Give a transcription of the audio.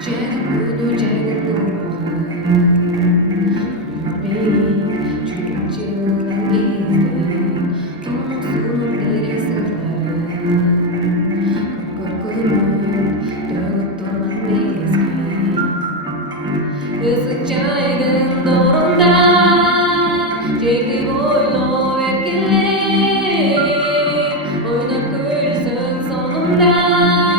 Cennet'in beni çocukluğundan gizli Unutsun biri sırları Korkumun dönüp durman mezgin Isıkça aydınlığında Çekip oyunu erkeğe Oynap gülsün sonunda